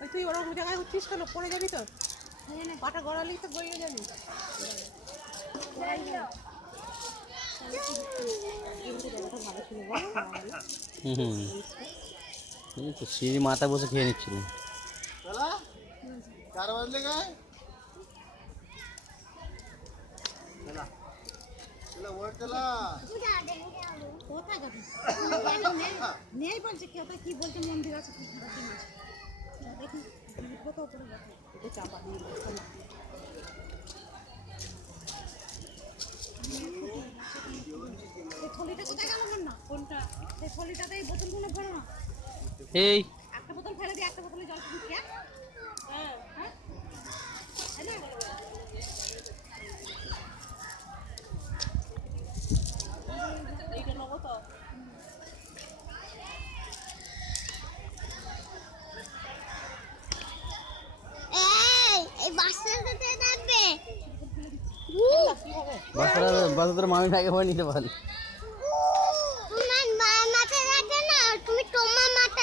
ওই তুই ওরকম জায়গায় উঠছিস কেন? পড়ে যাবি তো, পাটা গড়ালেই তো গড়িয়ে যাবি। তো সিঁড়ি মাথা বসে খেয়ে নিচ্ছিল। কোথায় যাবি? নেই বলছে কেউ, কি বলছে মন্দির আছে কি দেখি কোথাও করে গেছে, এটা চাপা দিয়ে থলিটা কোথায় গেল? না কোনটা? সেই থলিটাতে এই বোতলগুলো ভরো না। এই একটা বোতল ফেলে দিয়ে একটা বোতলে জল কিনছি। হ্যাঁ হ্যাঁ এইটা নেবো তো। বাচ্চাদের মামি আগে ভয় নিতে পারে।